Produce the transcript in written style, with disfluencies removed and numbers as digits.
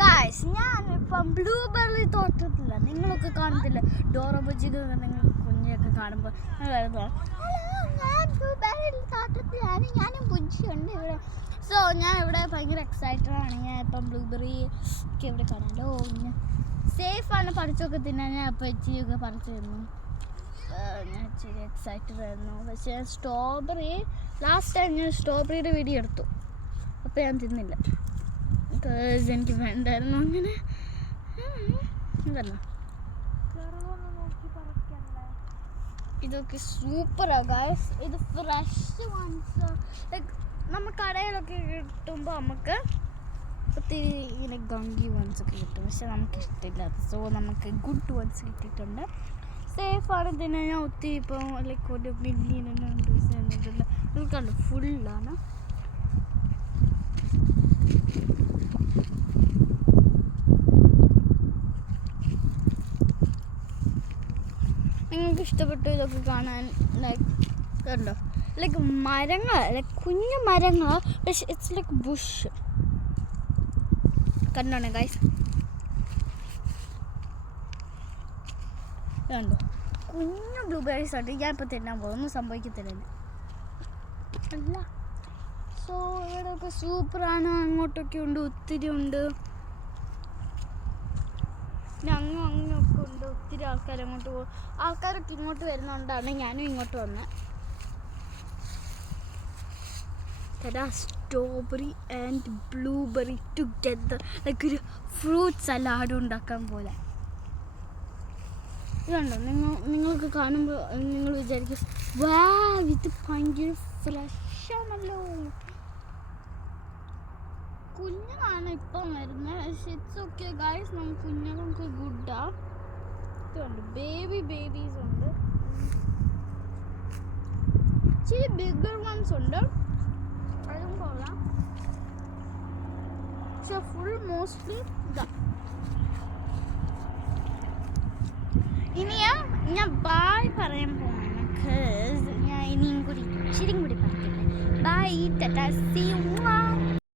Guys ഞാനിപ്പം blueberry തോട്ടത്തില്ല, നിങ്ങളൊക്കെ കാണത്തില്ല ഡോറ ബജിക്ക് നിങ്ങൾ കുഞ്ഞൊക്കെ കാണുമ്പോൾ ഞാൻ ബ്ലൂബെറി തോട്ടത്തിലാണ്, ഞാനും ബുജ്ജിയുണ്ട് ഇവിടെ. സോ ഞാൻ ഇവിടെ ഭയങ്കര എക്സൈറ്റഡ് ആണ്. ഞാൻ ഇപ്പം ബ്ലൂബെറി ഒക്കെ ഇവിടെ കാണാമല്ലോ. ഞാൻ സേഫാണ്, പറിച്ചൊക്കെ തിന്നാൻ. ഞാൻ ഇപ്പം ഇച്ചിരിയൊക്കെ പറിച്ചു തന്നു. ഞാൻ ഇച്ചിരി എക്സൈറ്റഡ് ആയിരുന്നു. പക്ഷേ സ്ട്രോബെറി ലാസ്റ്റ് ടൈം ഞാൻ സ്ട്രോബെറിയുടെ വീഡിയോ എടുത്തു, അപ്പോൾ ഞാൻ തിന്നില്ല, എനിക്ക് വേണ്ടായിരുന്നു. അങ്ങനെ ഇതൊക്കെ സൂപ്പറാണ് ഗായ്സ്. ഇത് ഫ്രഷ് വൺസ് ലൈക്ക് നമ്മൾ കടയിലൊക്കെ കിട്ടുമ്പോൾ നമുക്ക് ഒത്തിരി ഇങ്ങനെ ഗംഗി വൺസ് ഒക്കെ കിട്ടും, പക്ഷെ നമുക്ക് ഇഷ്ടമില്ല. സോ നമുക്ക് ഗുഡ് വൺസ് കിട്ടിയിട്ടുണ്ട്. സേഫാണ്. ഇതിനെ ഞാൻ ഒത്തിരി ഇപ്പോൾ ലൈക്ക് 1 മില്യൺ എന്നിട്ടുണ്ട്. നിങ്ങൾക്കുണ്ട് ഫുള്ളാണ്. നിങ്ങൾക്ക് ഇഷ്ടപ്പെട്ടു ഇതൊക്കെ കാണാൻ? ലൈക്ക് കണ്ടോ, ലൈക്ക് മരങ്ങൾ, ലൈക്ക് കുഞ്ഞു മരങ്ങൾ, പക്ഷെ ഇറ്റ്സ് ലൈക്ക് ബുഷ്. കണ്ടോണേ ഗൈസ്, കണ്ടോ കുഞ്ഞു ബ്ലൂബെറീസ് ഉണ്ട്. ഞാൻ ഇപ്പോൾ തിന്നാൻ പോകും, ഒന്നും സംഭവിക്കത്തില്ല അല്ല. സോ ഇവിടെയൊക്കെ സൂപ്പറാണ്. അങ്ങോട്ടൊക്കെ ഉണ്ട്, ഒത്തിരി ഉണ്ട്. അങ്ങൊക്കെ ഉണ്ട്, ഒത്തിരി ആൾക്കാർ അങ്ങോട്ട് പോകും. ആൾക്കാരൊക്കെ ഇങ്ങോട്ട് വരുന്നതുകൊണ്ടാണ് ഞാനും ഇങ്ങോട്ട് വന്നത്. Strawberry and blueberry together, like ഒരു ഫ്രൂട്ട് സലാഡ് ഉണ്ടാക്കാൻ പോലെ. ഇതുണ്ടോ, നിങ്ങൾക്ക് കാണുമ്പോൾ നിങ്ങൾ വിചാരിക്കും വാ ഇത് ഭയങ്കര ഫ്രഷാണല്ലോ. കുഞ്ഞാണ് ഇപ്പം വരുന്നത്, പക്ഷെ ഇറ്റ്സ് ഓക്കെ ഗൈസ്. നമുക്ക് കുഞ്ഞുങ്ങൾക്ക് ഗുഡാ. ഇതുണ്ട് ബേബീസ് ഉണ്ട്, ഇച്ചിരി ബിഗർ വൺസ് ഉണ്ട്, അതും കൊള്ളാം. പക്ഷെ ഫുൾ മോസ്റ്റ്ലി ഇതാ. ഇനിയും ഞാൻ ബായ് പറയാൻ പോവാണ്. ഞാൻ ഇനിയും കൂടി ഇച്ചിരി കൂടി പറഞ്ഞില്ലേ. Bye, tata, see U.